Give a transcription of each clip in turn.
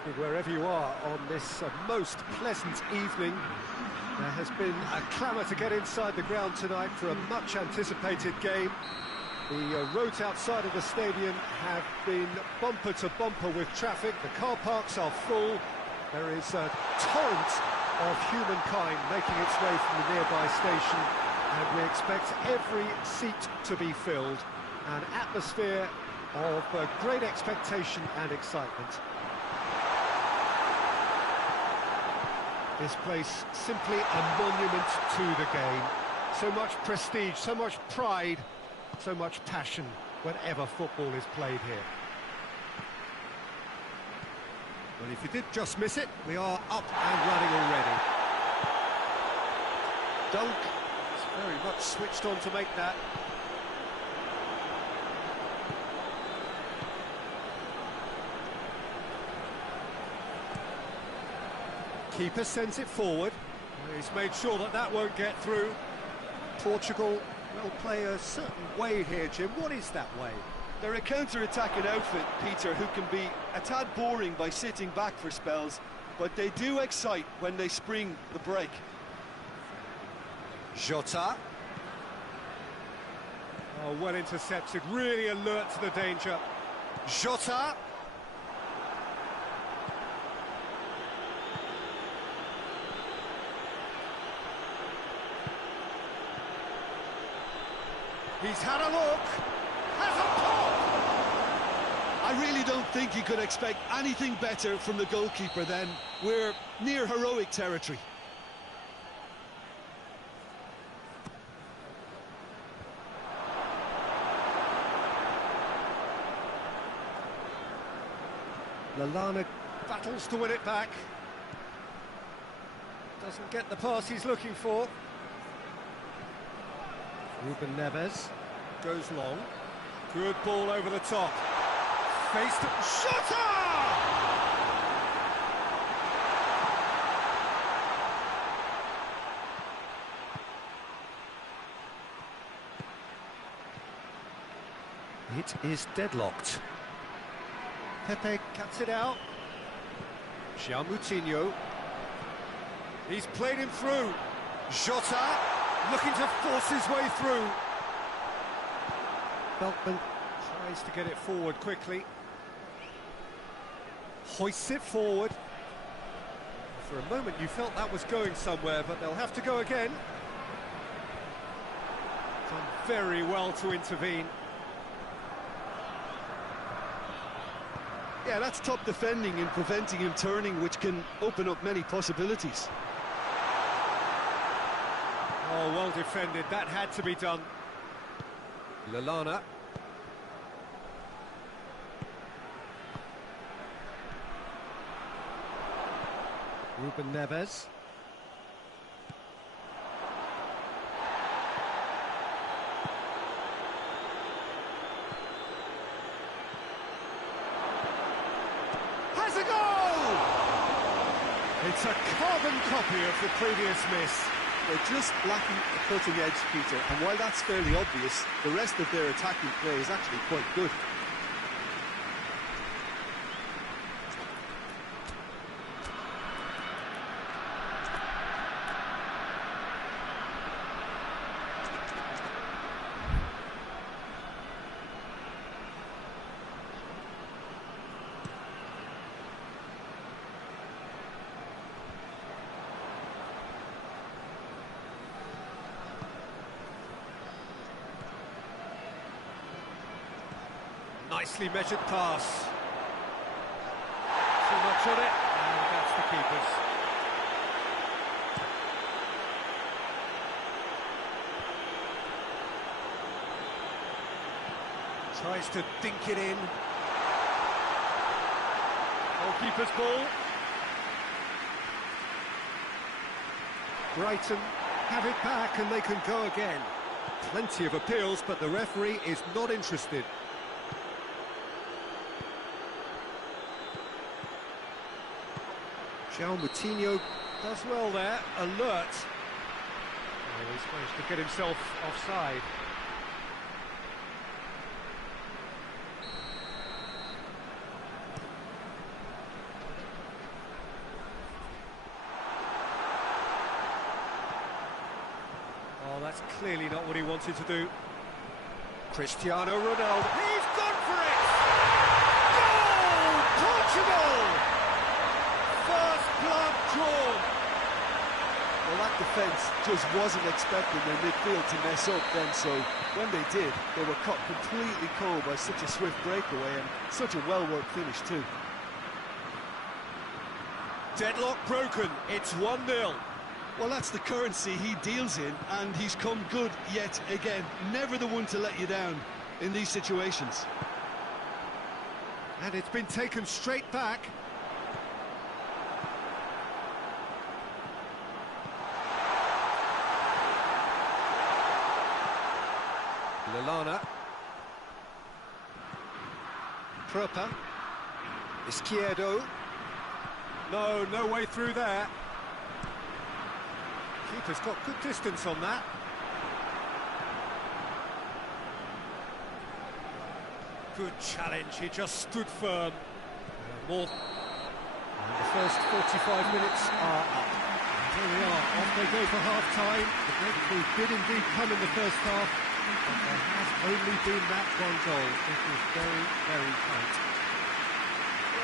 evening, wherever you are on this most pleasant evening. There has been a clamour to get inside the ground tonight for a much-anticipated game. The roads outside of the stadium have been bumper to bumper with traffic. The car parks are full. There is a torrent of humankind making its way from the nearby station, and we expect every seat to be filled. An atmosphere of great expectation and excitement. This place simply a monument to the game. So much prestige, so much pride, so much passion whenever football is played here. Well, if you did just miss it, we are up and running already. Dunk is very much switched on to make that. Keeper sends it forward. He's made sure that that won't get through. Portugal will play a certain way here, Jim. What is that way? They're a counter-attacking outfit, Peter, who can be a tad boring by sitting back for spells, but they do excite when they spring the break. Jota. Oh, well intercepted, really alert to the danger. Jota. He's had a look, has a pop! I really don't think you could expect anything better from the goalkeeper then. We're near heroic territory. Lallana battles to win it back. Doesn't get the pass he's looking for. Ruben Neves goes long. Good ball over the top. Faced Shota! It is deadlocked. Pepe cuts it out. Moutinho. He's played him through. Jota looking to force his way through. Beltman tries to get it forward quickly. Hoists it forward. For a moment you felt that was going somewhere, but they'll have to go again. Done very well to intervene. Yeah, that's top defending and preventing him turning, which can open up many possibilities. Oh, well defended. That had to be done. Lallana. Ruben Neves. Has a goal! It's a carbon copy of the previous miss. They're just lacking a cutting edge, Peter, and while that's fairly obvious, the rest of their attacking play is actually quite good. Nicely measured pass. Too much on it, and that's the keeper's. Tries to dink it in. Goalkeeper's ball. Brighton have it back and they can go again. Plenty of appeals, but the referee is not interested. Moutinho does well there, alert. Oh, he's managed to get himself offside. That's clearly not what he wanted to do. Cristiano Ronaldo. He's gone for it! Goal! Portugal! First blood drawn. Well, that defence just wasn't expecting their midfield to mess up then, so when they did, they were caught completely cold by such a swift breakaway and such a well-worked finish too. Deadlock broken, it's 1-0. Well, that's the currency he deals in, and he's come good yet again. Never the one to let you down in these situations. And it's been taken straight back. Lallana. Proper. Izquierdo. No way through there. Keeper's got good distance on that. Good challenge, he just stood firm. And the first 45 minutes are up. And here we are, off they go for half-time. The breakthrough did indeed come in the first half, but there has only been that one goal. It was very, very tight.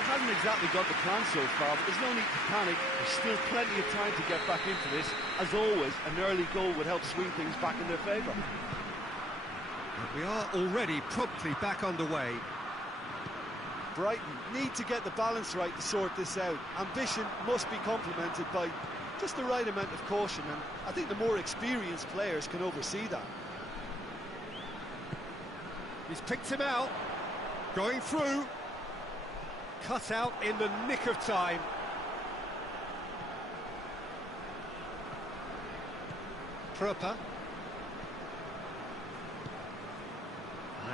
Hasn't exactly got the plan so far, but there's no need to panic. There's still plenty of time to get back into this. As always, an early goal would help swing things back in their favour. And we are already promptly back underway. Brighton need to get the balance right to sort this out. Ambition must be complemented by just the right amount of caution, and I think the more experienced players can oversee that. He's picked him out, going through. Cut out in the nick of time. Proper.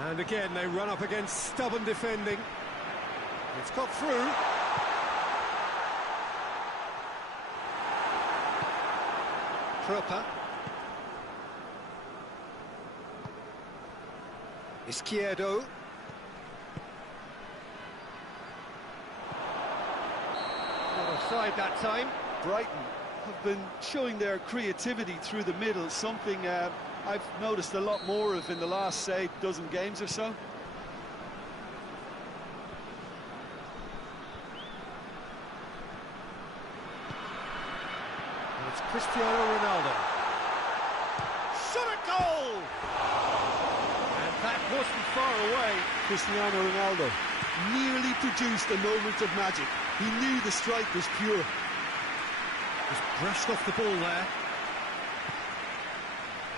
And again they run up against stubborn defending. It's got through. Proper. Izquierdo. Offside that time. Brighton have been showing their creativity through the middle, something I've noticed a lot more of in the last, say, dozen games or so. And it's Cristiano Ronaldo. Shot a goal! And that wasn't far away. Cristiano Ronaldo nearly produced a moment of magic. He knew the strike was pure. Just brushed off the ball there.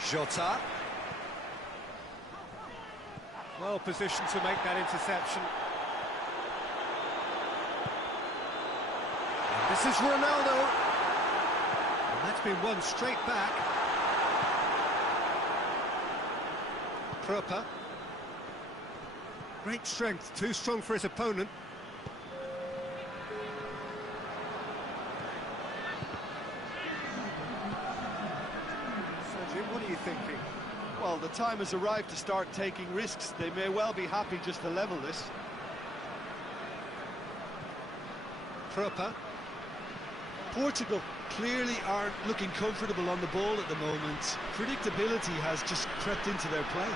Jota. Well positioned to make that interception. And this is Ronaldo. And that's been won straight back. Proper. Great strength, too strong for his opponent. What are you thinking? Well, the time has arrived to start taking risks. They may well be happy just to level this. Proper. Portugal clearly aren't looking comfortable on the ball at the moment. Predictability has just crept into their play.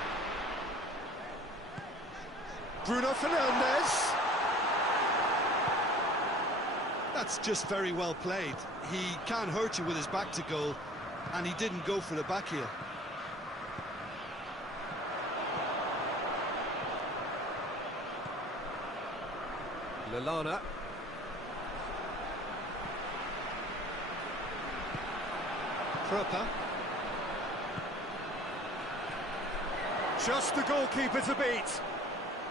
Bruno Fernandes. That's just very well played. He can hurt you with his back to goal, and he didn't go for the back heel. Lallana. Proper. Just the goalkeeper to beat.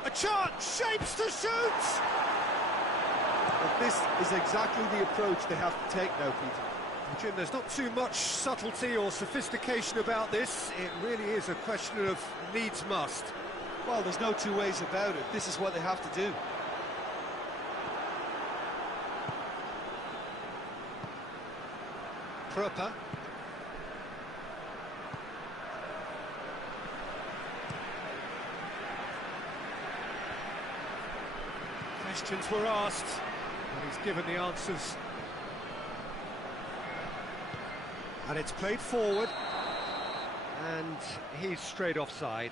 A chance, shapes to shoot! But this is exactly the approach they have to take now, Peter. Jim, there's not too much subtlety or sophistication about this. It really is a question of needs must. Well, there's no two ways about it. This is what they have to do. Proper. Questions were asked, and he's given the answers. And it's played forward. And he's straight offside.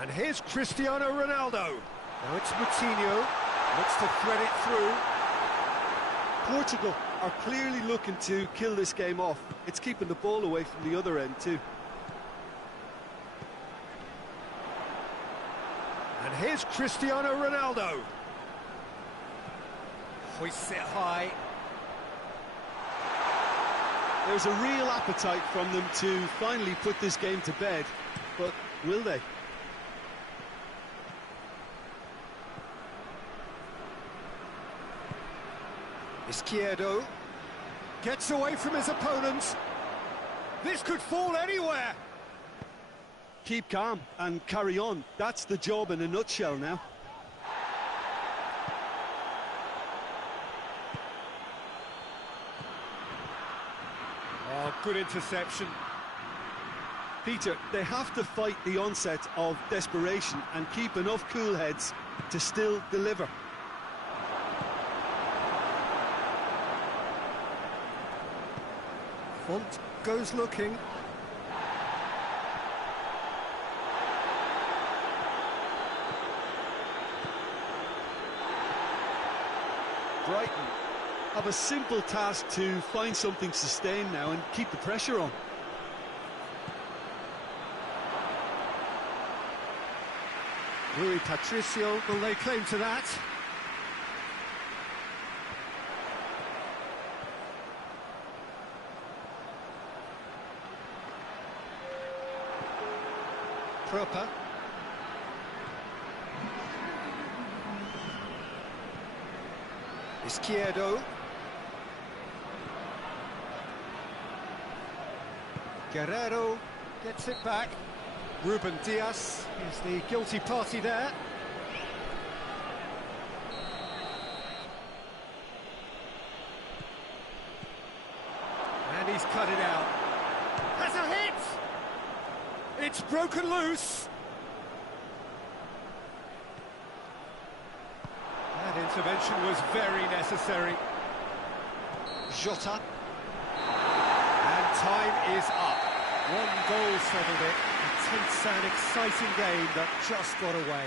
And here's Cristiano Ronaldo. Now it's Moutinho, looks to thread it through. Portugal are clearly looking to kill this game off. It's keeping the ball away from the other end too. And here's Cristiano Ronaldo. Hoists it high. There's a real appetite from them to finally put this game to bed, but will they? Izquierdo gets away from his opponents. This could fall anywhere. Keep calm and carry on. That's the job in a nutshell now. Oh, good interception. Peter, they have to fight the onset of desperation and keep enough cool heads to still deliver. Font goes looking. Brighton have a simple task to find something sustained now and keep the pressure on. Rui Patricio will lay claim to that. Proper. Izquierdo. Guerrero gets it back. Ruben Diaz is the guilty party there. And he's cut it out. Has a hit! It's broken loose. That intervention was very necessary. Jota. And time is up. One goal settled it. A tense and exciting game that just got away.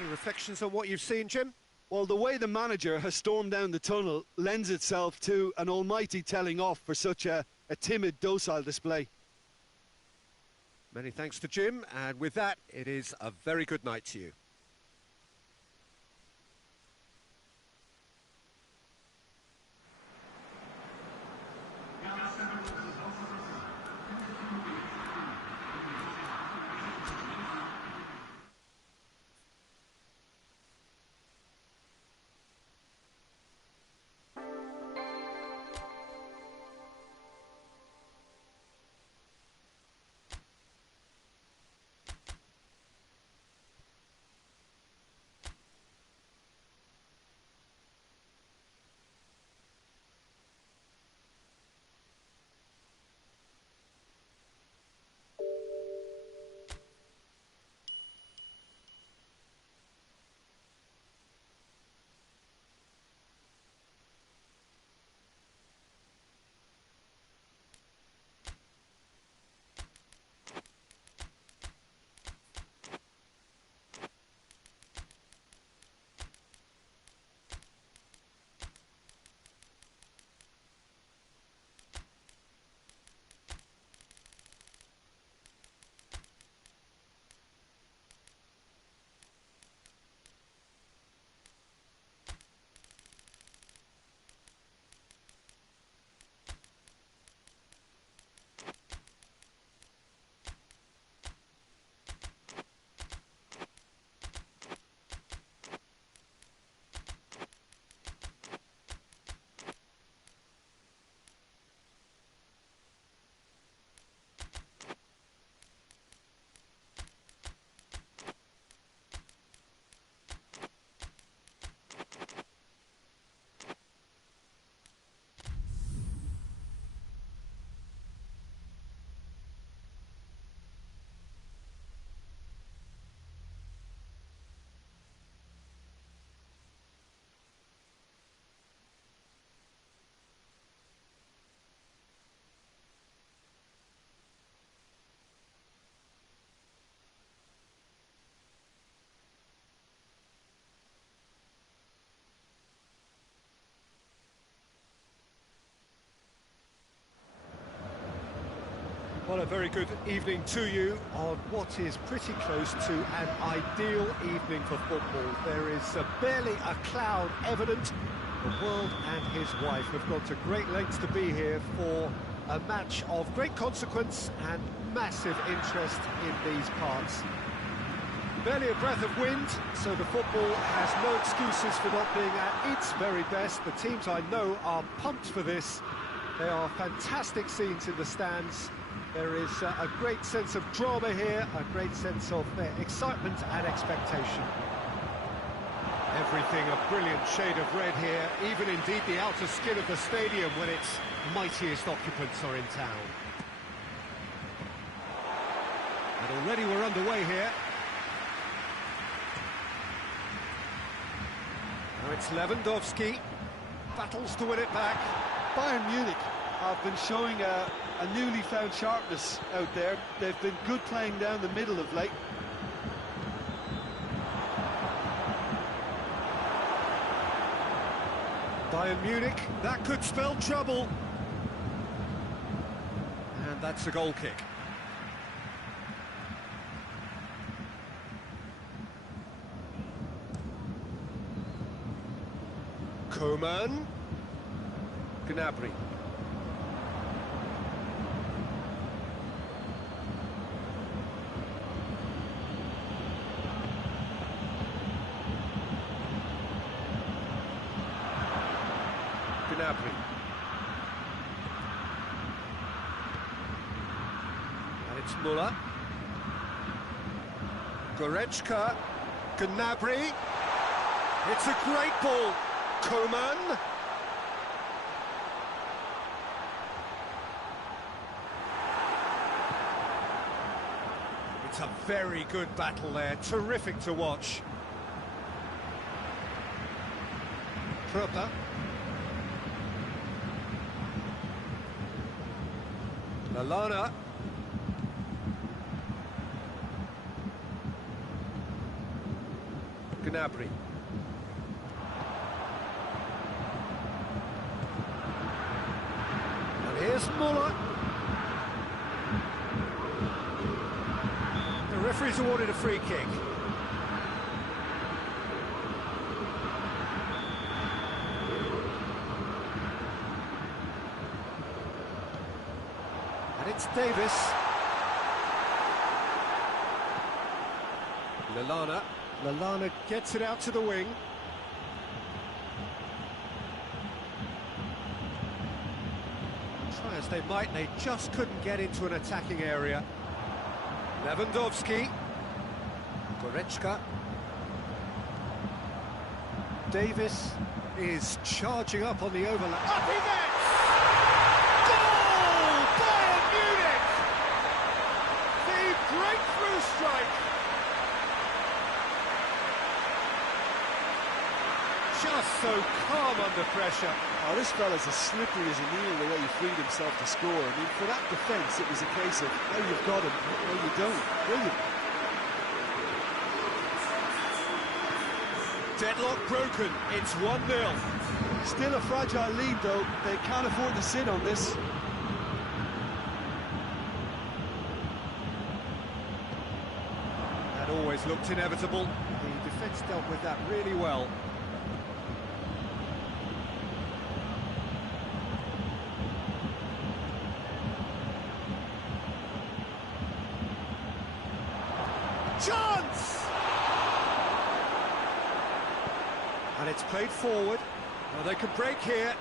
Any reflections on what you've seen, Jim? Well, the way the manager has stormed down the tunnel lends itself to an almighty telling off for such a timid, docile display. Many thanks to Jim, and with that, it is a very good night to you. Well, a very good evening to you on what is pretty close to an ideal evening for football. There is barely a cloud evident. The world and his wife have gone to great lengths to be here for a match of great consequence and massive interest in these parts. Barely a breath of wind, so the football has no excuses for not being at its very best. The teams I know are pumped for this. There are fantastic scenes in the stands. There is a great sense of drama here, a great sense of excitement and expectation. Everything a brilliant shade of red here, even indeed the outer skin of the stadium when its mightiest occupants are in town. And already we're underway here. Now it's Lewandowski, battles to win it back. Bayern Munich have been showing a newly found sharpness out there. They've been good playing down the middle of late. Bayern Munich, that could spell trouble. And that's a goal kick. Koeman. Gnabry. Gnabry. And it's Muller. Goretzka. Gnabry. It's a great ball. Koeman. It's a very good battle there. Terrific to watch. Proper. Lallana. Gnabry. And here's Muller. The referee's awarded a free kick. It's Davis. Lallana. Lallana gets it out to the wing. Try as they might, they just couldn't get into an attacking area. Lewandowski. Goretzka. Davis is charging up on the overlap. Up he gets! Breakthrough strike. Just so calm under pressure. Oh, this fella's as slippery as a needle the way he freed himself to score. I mean, for that defence, it was a case of, oh, you've got him, no, you don't. Brilliant. Deadlock broken. It's 1-0. Still a fragile lead, though. They can't afford to sit on this. Always looked inevitable. The defence dealt with that really well. Chance! And it's played forward. Well, they can break here.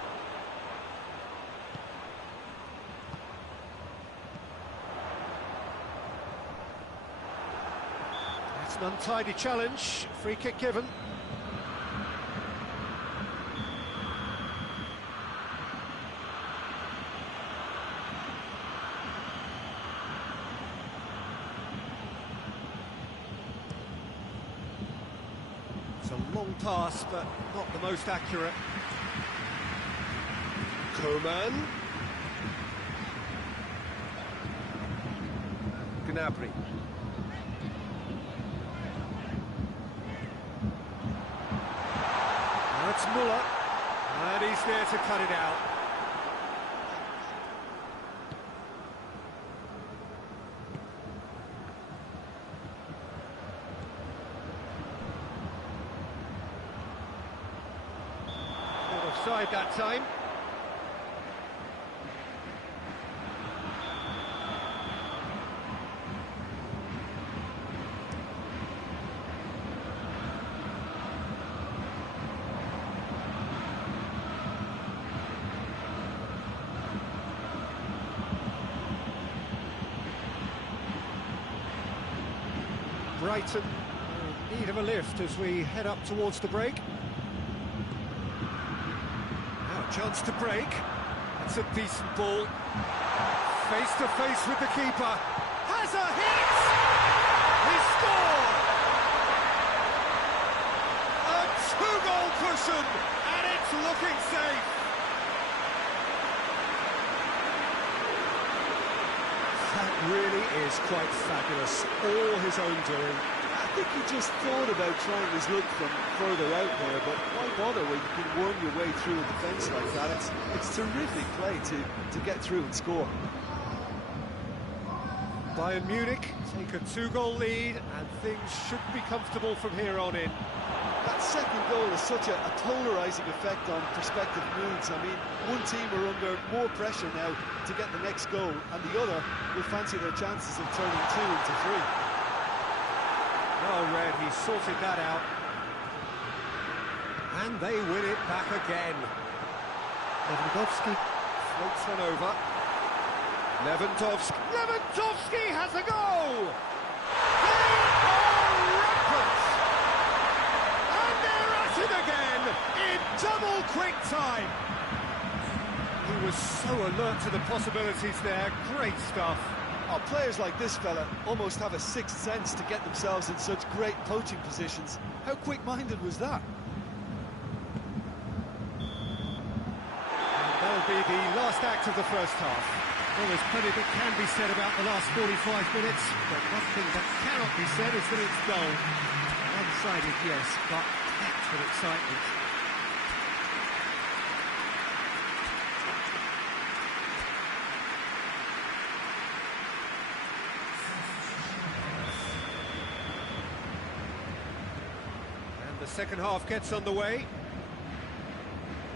An untidy challenge, free kick given. It's a long pass, but not the most accurate. Koeman. Gnabry. It's Muller, and he's there to cut it out. offside that time. Brighton in need of a lift as we head up towards the break. Now a chance to break. That's a decent ball. Face to face with the keeper. Has a hit! He scored! A two-goal cushion, and it's looking safe. That really is quite fabulous, all his own doing. I think he just thought about trying his luck from further out there, but why bother when you can worm your way through a defence like that? It's terrific play to get through and score. Bayern Munich take a two-goal lead, and things should be comfortable from here on in. That second goal has such a polarising effect on prospective moods. I mean, one team are under more pressure now to get the next goal, and the other will fancy their chances of turning 2 into 3. Well read, he sorted that out. And they win it back again. Lewandowski floats one over. Lewandowski has a goal! They are rampant! And they're at it again in double quick time. He was so alert to the possibilities there. Great stuff. Oh, players like this fella almost have a sixth sense to get themselves in such great poaching positions. How quick-minded was that? And that'll be the last act of the first half. Well, there's plenty that can be said about the last 45 minutes, but one thing that cannot be said is that it's dull. One-sided, yes, but packed with excitement. The second half gets underway.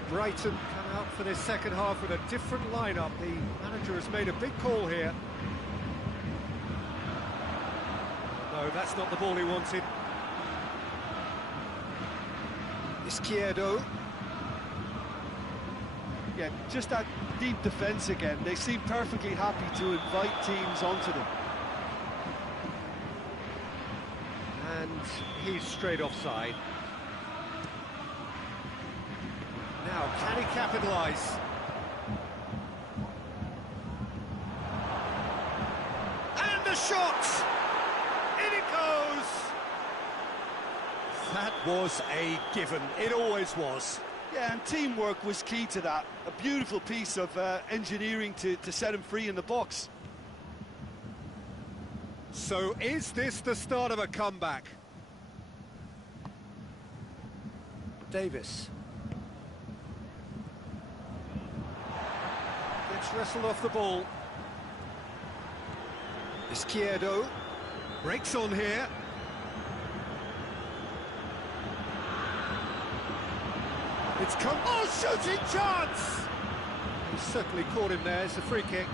Brighton come out for this second half with a different lineup. The manager has made a big call here. No, that's not the ball he wanted. Izquierdo. Yeah, just that deep defence again. They seem perfectly happy to invite teams onto them. And he's straight offside. Now, can he capitalise? And the shot! In it goes! That was a given. It always was. Yeah, and teamwork was key to that. A beautiful piece of engineering to set him free in the box. So is this the start of a comeback? Davis. Gets wrestled off the ball. Izquierdo. Breaks on here. It's come... Oh, shooting chance! He certainly caught him there. It's a free kick.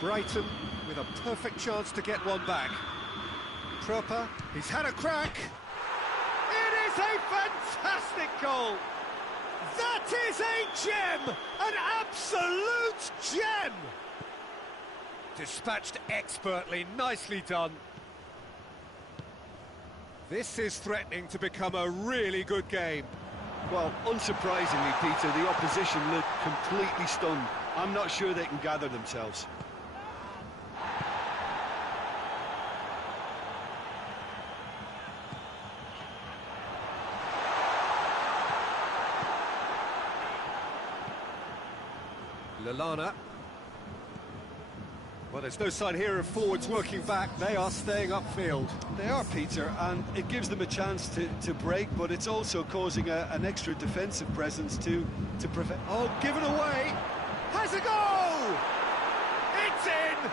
Brighton with a perfect chance to get one back. Tropper, he's had a crack. It is a fantastic goal. That is a gem, an absolute gem. Dispatched expertly, nicely done. This is threatening to become a really good game. Well, unsurprisingly, Peter, the opposition look completely stunned. I'm not sure they can gather themselves. Lallana. Well, there's no sign here of forwards working back. They are staying upfield. They are, Peter, and it gives them a chance to break, but it's also causing an extra defensive presence to prevent... Oh, given away! Has a goal! It's in!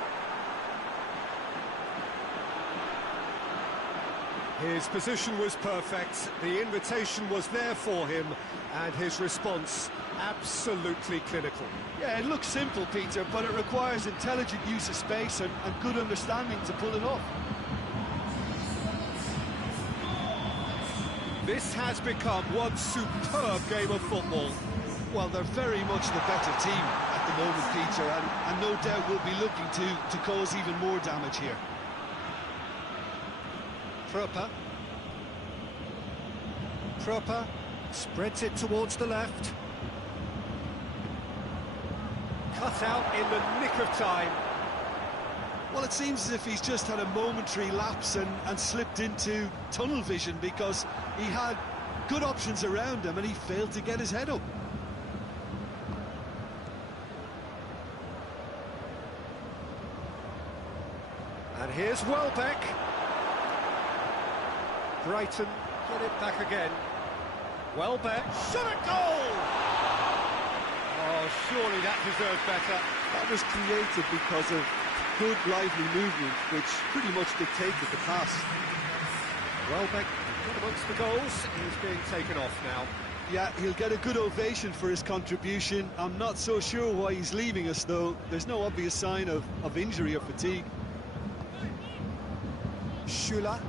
His position was perfect, the invitation was there for him, and his response absolutely clinical. Yeah, it looks simple, Peter, but it requires intelligent use of space and good understanding to pull it off. This has become one superb game of football. Well, they're very much the better team at the moment, Peter, and no doubt will be looking to cause even more damage here. Proper spreads it towards the left. Cut out in the nick of time. Well, it seems as if he's just had a momentary lapse and slipped into tunnel vision because he had good options around him and he failed to get his head up. And here's Welbeck. Brighton get it back again. Welbeck, shot at goal! Oh, surely that deserved better. That was created because of good, lively movement, which pretty much dictated the pass. Welbeck got amongst the goals. He's being taken off now. Yeah, he'll get a good ovation for his contribution. I'm not so sure why he's leaving us, though. There's no obvious sign of injury or fatigue. Schuller.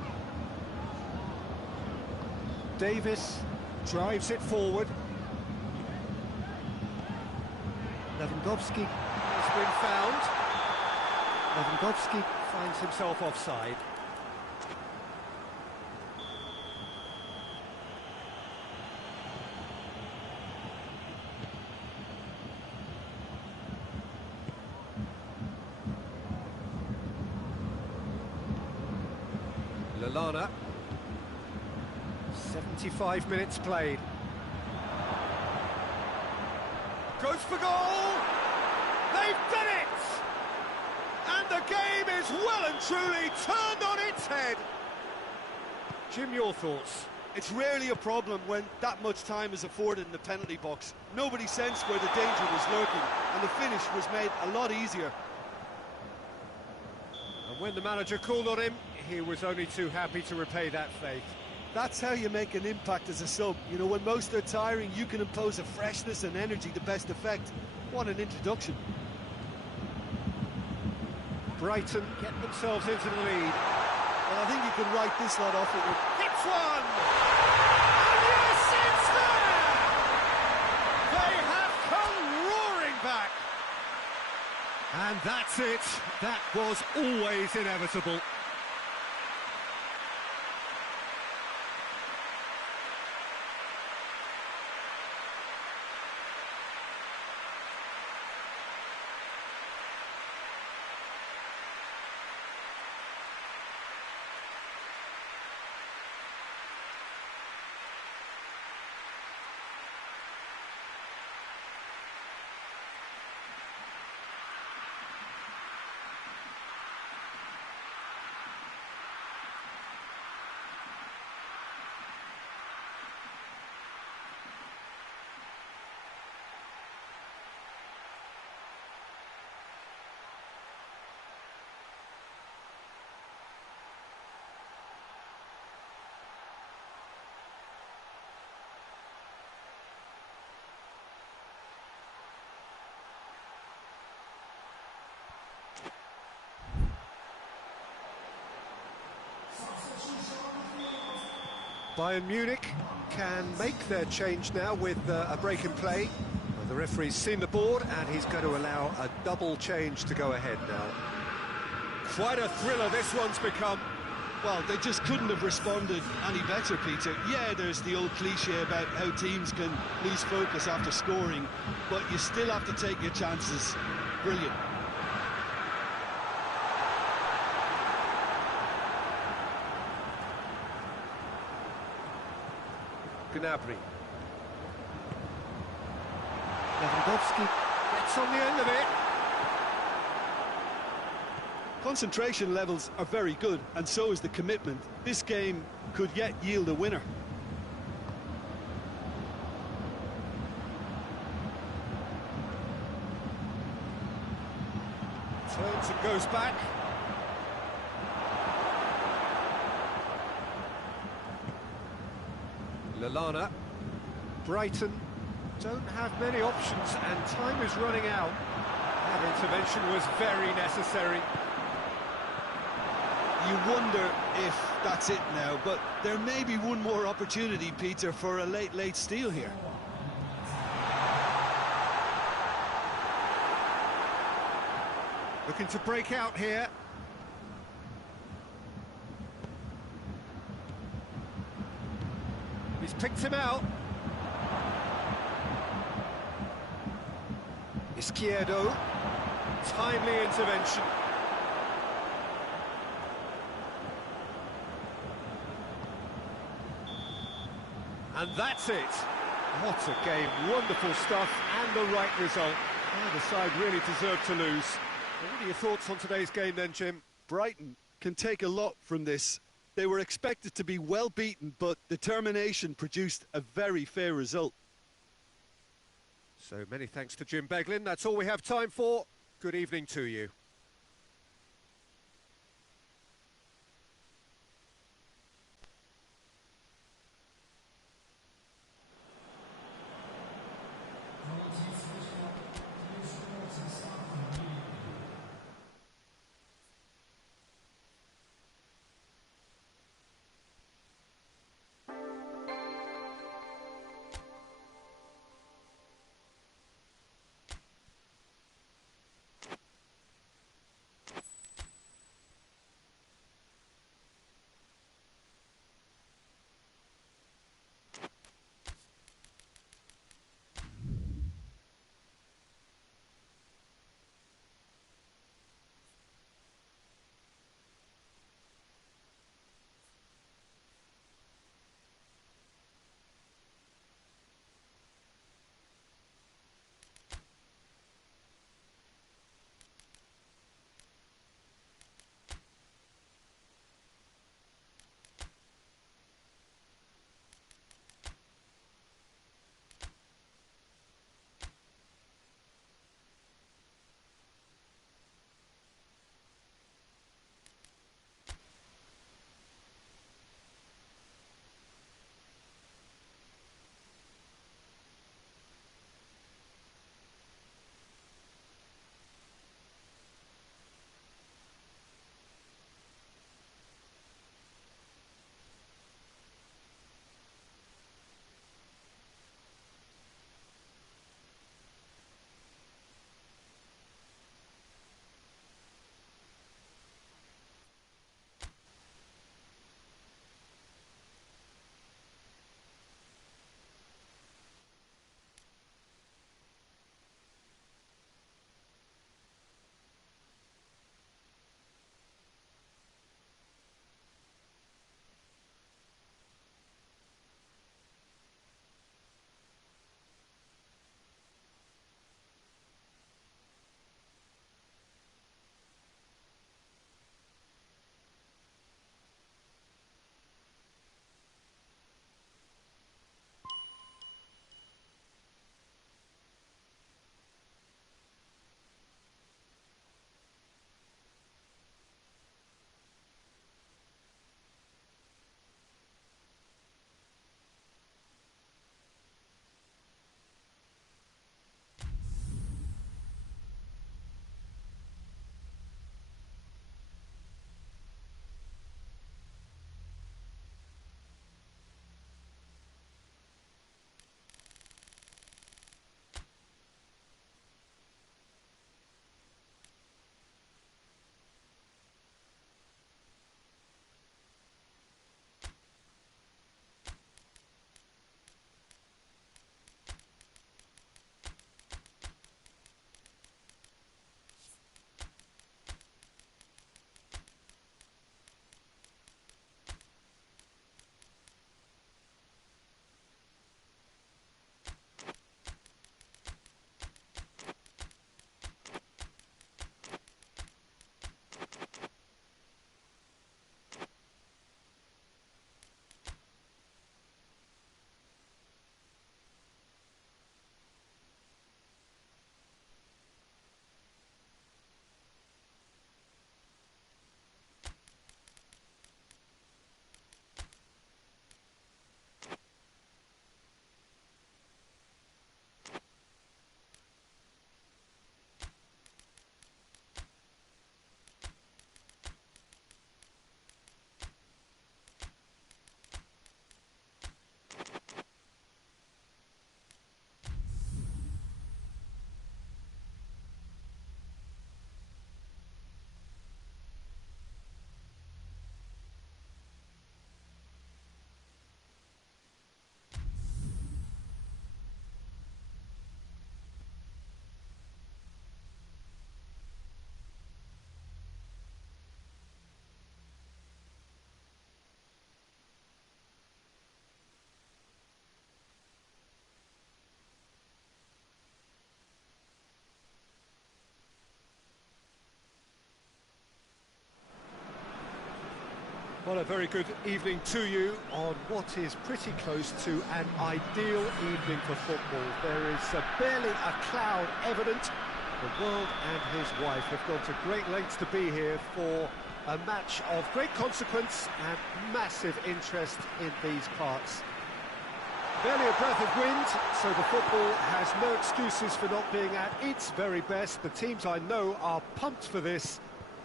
Davis drives it forward. Lewandowski has been found. Lewandowski finds himself offside. Lallana. 75 minutes played. Goes for goal! They've done it! And the game is well and truly turned on its head. Jim, your thoughts? It's rarely a problem when that much time is afforded in the penalty box. Nobody sensed where the danger was lurking, and the finish was made a lot easier. And when the manager called on him, he was only too happy to repay that faith. That's how you make an impact as a sub. You know, when most are tiring, you can impose a freshness and energy to best effect. What an introduction. Brighton get themselves into the lead. Well, I think you can write this lot off. Hits one! And yes, it's there! They have come roaring back. And that's it. That was always inevitable. Bayern Munich can make their change now with a break in play. The referee's seen the board and he's going to allow a double change to go ahead now. Quite a thriller this one's become. Well, they just couldn't have responded any better, Peter. Yeah, there's the old cliche about how teams can lose focus after scoring, but you still have to take your chances. Brilliant. Gnabry. Lewandowski gets on the end of it. Concentration levels are very good, and so is the commitment. This game could yet yield a winner. Turns and goes back. Lallana. Brighton don't have many options and time is running out. That intervention was very necessary. You wonder if that's it now, but there may be one more opportunity, Peter, for a late steal here. Looking to break out here. He's picked him out. Izquierdo. Timely intervention. And that's it. What a game. Wonderful stuff and the right result. Neither side really deserved to lose. What are your thoughts on today's game then, Jim? Brighton can take a lot from this. They were expected to be well beaten, but determination produced a very fair result. So many thanks to Jim Beglin. That's all we have time for. Good evening to you. Well, a very good evening to you on what is pretty close to an ideal evening for football. There is barely a cloud evident. The world and his wife have gone to great lengths to be here for a match of great consequence and massive interest in these parts. Barely a breath of wind, so the football has no excuses for not being at its very best. The teams I know are pumped for this.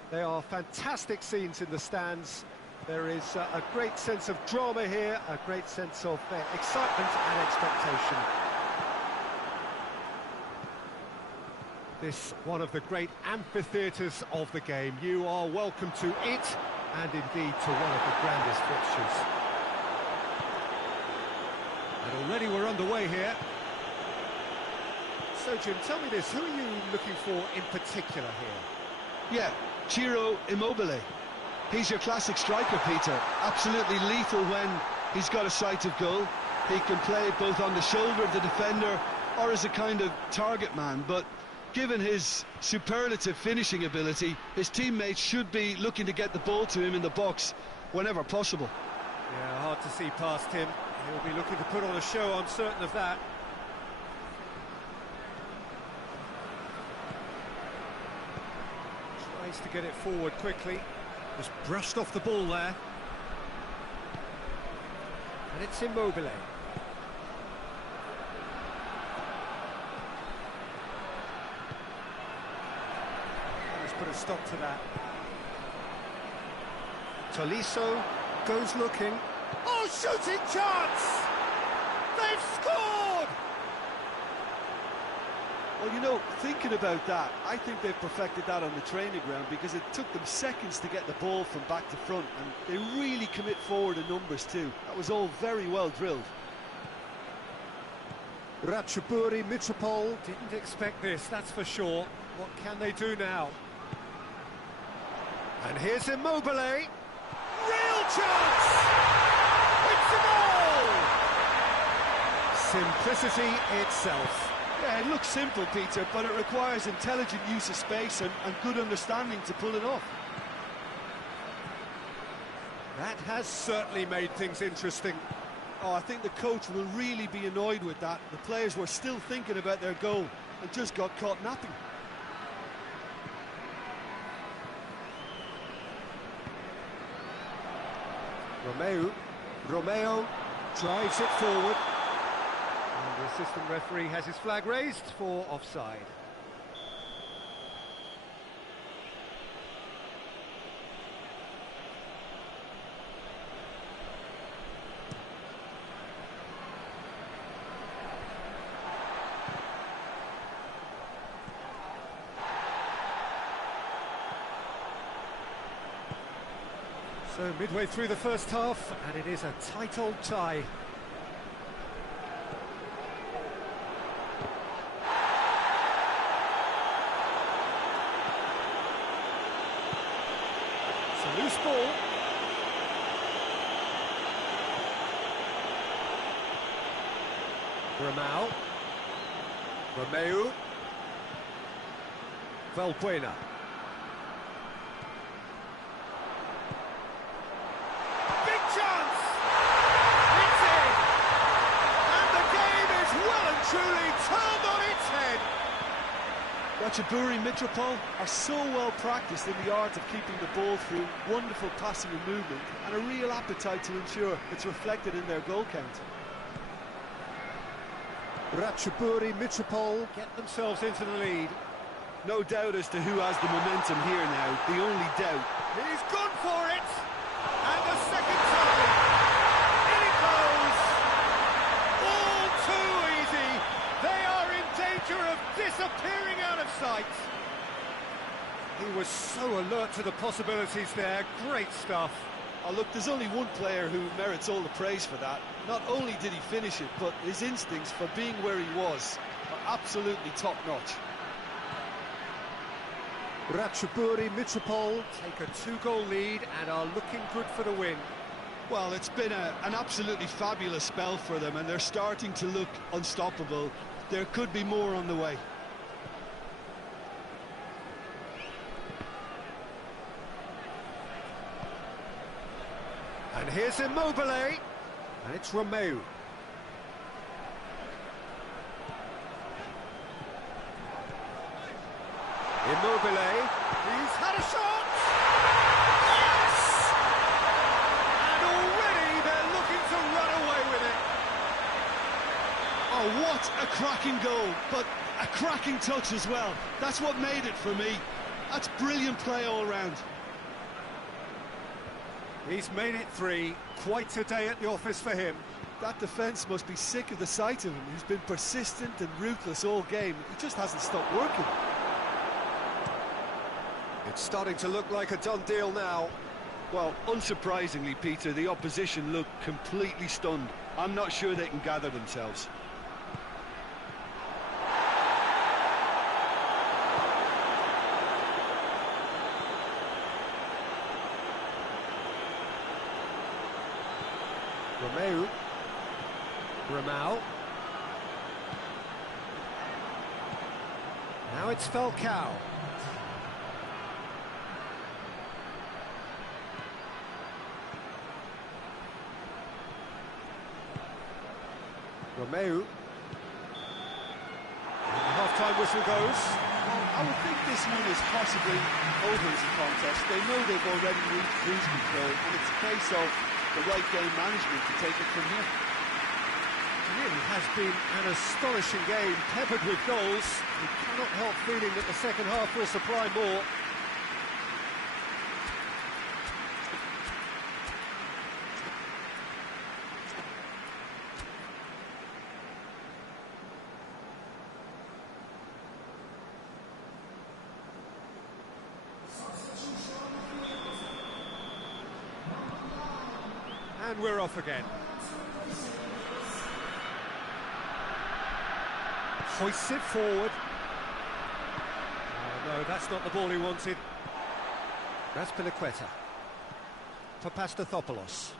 There are fantastic scenes in the stands. There is a great sense of drama here, a great sense of excitement and expectation. This one of the great amphitheatres of the game. You are welcome to it, and indeed to one of the grandest fixtures. And already we're underway here. So, Jim, tell me this, who are you looking for in particular here? Yeah, Ciro Immobile. He's your classic striker, Peter. Absolutely lethal when he's got a sight of goal. He can play both on the shoulder of the defender or as a kind of target man, but given his superlative finishing ability, his teammates should be looking to get the ball to him in the box whenever possible. Yeah, hard to see past him. He'll be looking to put on a show, I'm certain of that. Tries to get it forward quickly. Just brushed off the ball there. And it's Immobile. Let's put a stop to that. Tolisso goes looking. Oh, shooting chance! They've scored! Well, you know, thinking about that, I think they've perfected that on the training ground because it took them seconds to get the ball from back to front, and they really commit forward in numbers too. That was all very well drilled. Ratchaburi Mitropol didn't expect this, that's for sure. What can they do now? And here's Immobile. Real chance! It's a goal! Simplicity itself. Yeah, it looks simple, Peter, but it requires intelligent use of space and good understanding to pull it off. That has certainly made things interesting. Oh, I think the coach will really be annoyed with that. The players were still thinking about their goal and just got caught napping. Romeo drives it forward. And the assistant referee has his flag raised for offside. So midway through the first half, and it is a tight old tie. It's a loose ball. Romeu. Valbuena. Truly turned on its head. Ratchaburi Mitropol are so well practiced in the art of keeping the ball through, wonderful passing and movement, and a real appetite to ensure it's reflected in their goal count. Ratchaburi Mitropol get themselves into the lead. No doubt as to who has the momentum here now. The only doubt. He's gone for it, and the second time. In it goes. All too easy. They are in danger of disappearing out of sight. He was so alert to the possibilities there. Great stuff. Oh, look, there's only one player who merits all the praise for that. Not only did he finish it, but his instincts for being where he was are absolutely top-notch. Ratchaburi Mitropol take a 2-goal lead and are looking good for the win. Well, it's been an absolutely fabulous spell for them, and they're starting to look unstoppable. There could be more on the way. And here's Immobile, and it's Romeu. Immobile, he's had a shot! Yes! And already they're looking to run away with it. Oh, what a cracking goal, but a cracking touch as well. That's what made it for me. That's brilliant play all round. He's made it 3. Quite a day at the office for him. That defence must be sick of the sight of him. He's been persistent and ruthless all game. He just hasn't stopped working. It's starting to look like a done deal now. Well, unsurprisingly, Peter, the opposition look completely stunned. I'm not sure they can gather themselves. Romeu. Ramau. Now it's Falcao. Romeu. The half-time whistle goes. Well, I would think this one is possibly over as a contest. They know they've already reached cruise control, and it's a case of the right game management to take it from here. It really has been an astonishing game, peppered with goals. You cannot help feeling that the second half will supply more. And we're off again. Hoists it forward. Oh no, that's not the ball he wanted. That's Piliqueta. For Pastathopoulos.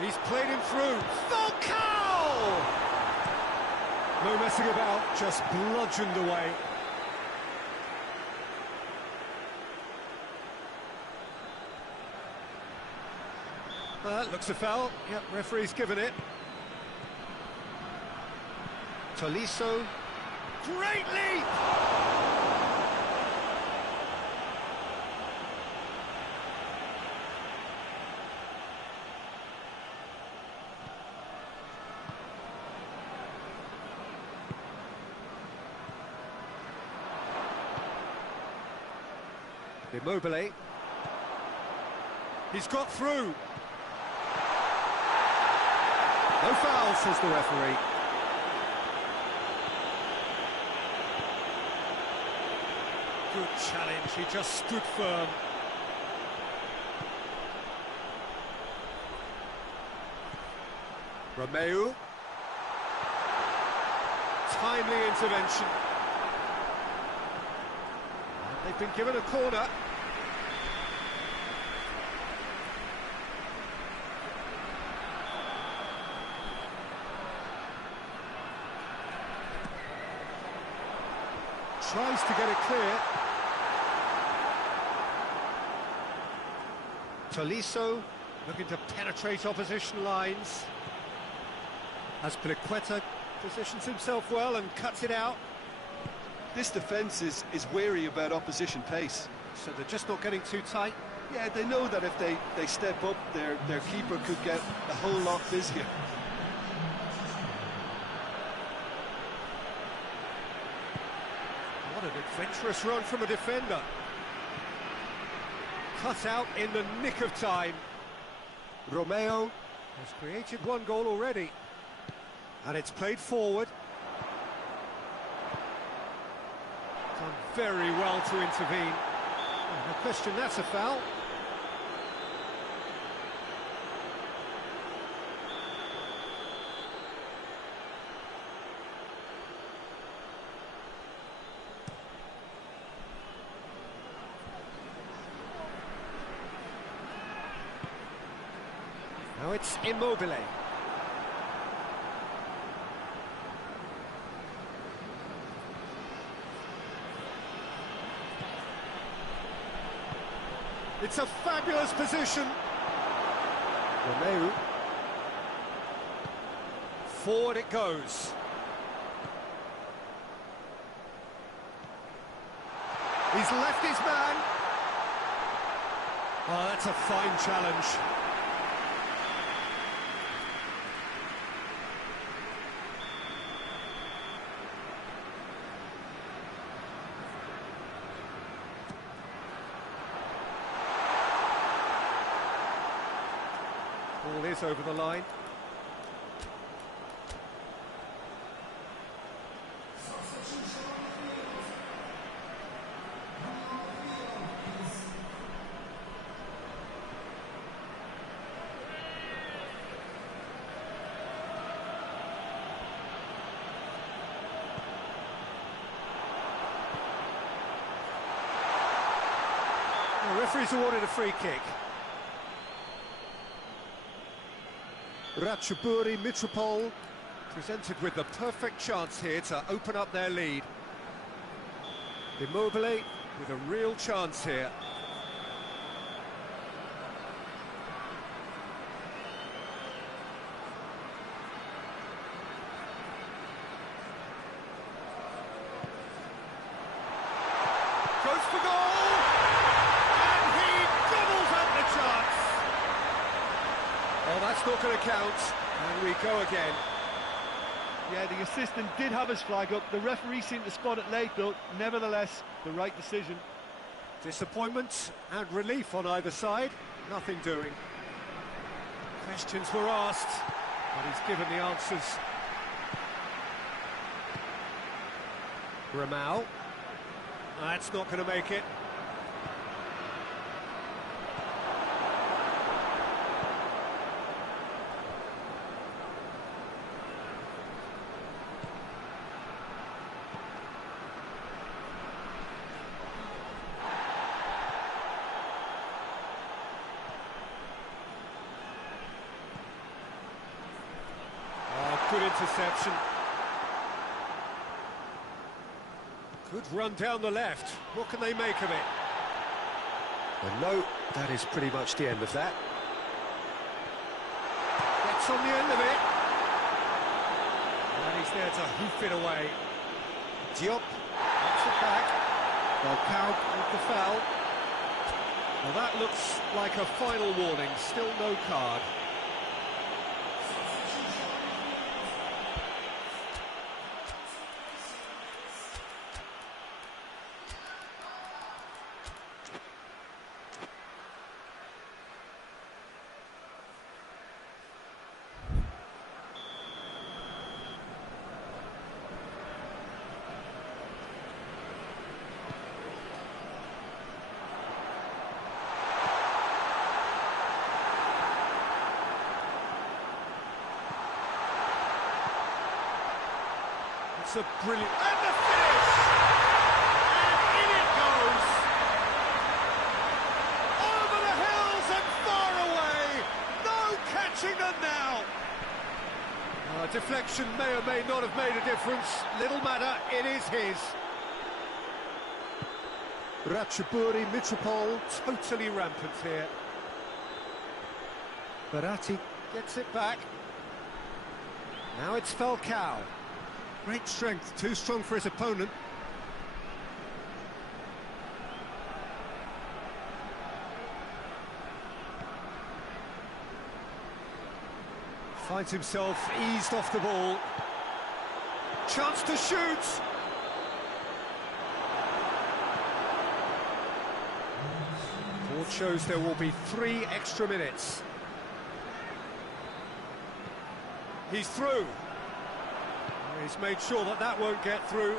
He's played him through. Falcao! No messing about, just bludgeoned away. Looks a foul. Yep, referee's given it. Tolisso. Great leap! Immobile. He's got through. No foul, says the referee. Good challenge, he just stood firm. Romeu. Timely intervention. And they've been given a corner. Tries to get it clear. Tolisso looking to penetrate opposition lines. As Piliqueta positions himself well and cuts it out. This defence is wary about opposition pace. So they're just not getting too tight. Yeah, they know that if they step up, their keeper could get a whole lot busier. What an adventurous run from a defender. Cut out in the nick of time. Romeu has created one goal already. And it's played forward. Done very well to intervene. Oh, no question, that's a foul. Now it's Immobile. It's a fabulous position. Romeu. Forward it goes. He's left his man. Oh, that's a fine challenge. Ball is over the line. The referee's awarded a free kick. Ratchaburi Mitropole presented with the perfect chance here to open up their lead. Immobile with a real chance here. Goes for goal! And he gobbles up the chance! Well, that's not going to count, and we go again. Yeah, the assistant did have his flag up. The referee seemed to spot it late, though. Nevertheless, the right decision. Disappointment and relief on either side. Nothing doing. Questions were asked, but he's given the answers. Ramau. That's not going to make it. Good interception. Good run down the left. What can they make of it? Well, no, that is pretty much the end of that. Gets on the end of it. And he's there to hoof it away. Diop gets it back. Falcao with the foul. Well, that looks like a final warning. Still no card. It's a brilliant... And the finish! And in it goes! Over the hills and far away! No catching them now! Deflection may or may not have made a difference. Little matter, it is his. Ratchaburi Mitropole totally rampant here. Barati gets it back. Now it's Falcao. Great strength, too strong for his opponent. Finds himself eased off the ball. Chance to shoot! Board shows there will be 3 extra minutes. He's through. He's made sure that that won't get through.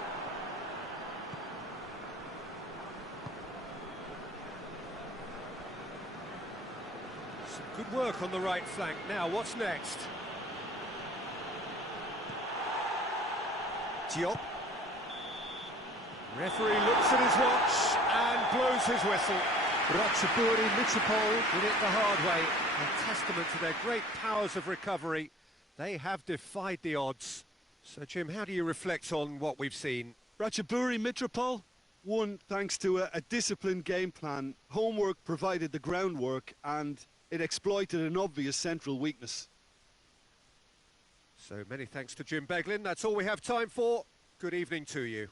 Some good work on the right flank. Now, what's next? Diop. Referee looks at his watch and blows his whistle. Ratchaburi Mitropole did it the hard way. A testament to their great powers of recovery. They have defied the odds. So, Jim, how do you reflect on what we've seen? Ratchaburi Mitropole, One, thanks to a disciplined game plan, homework provided the groundwork and it exploited an obvious central weakness. So many thanks to Jim Beglin. That's all we have time for. Good evening to you.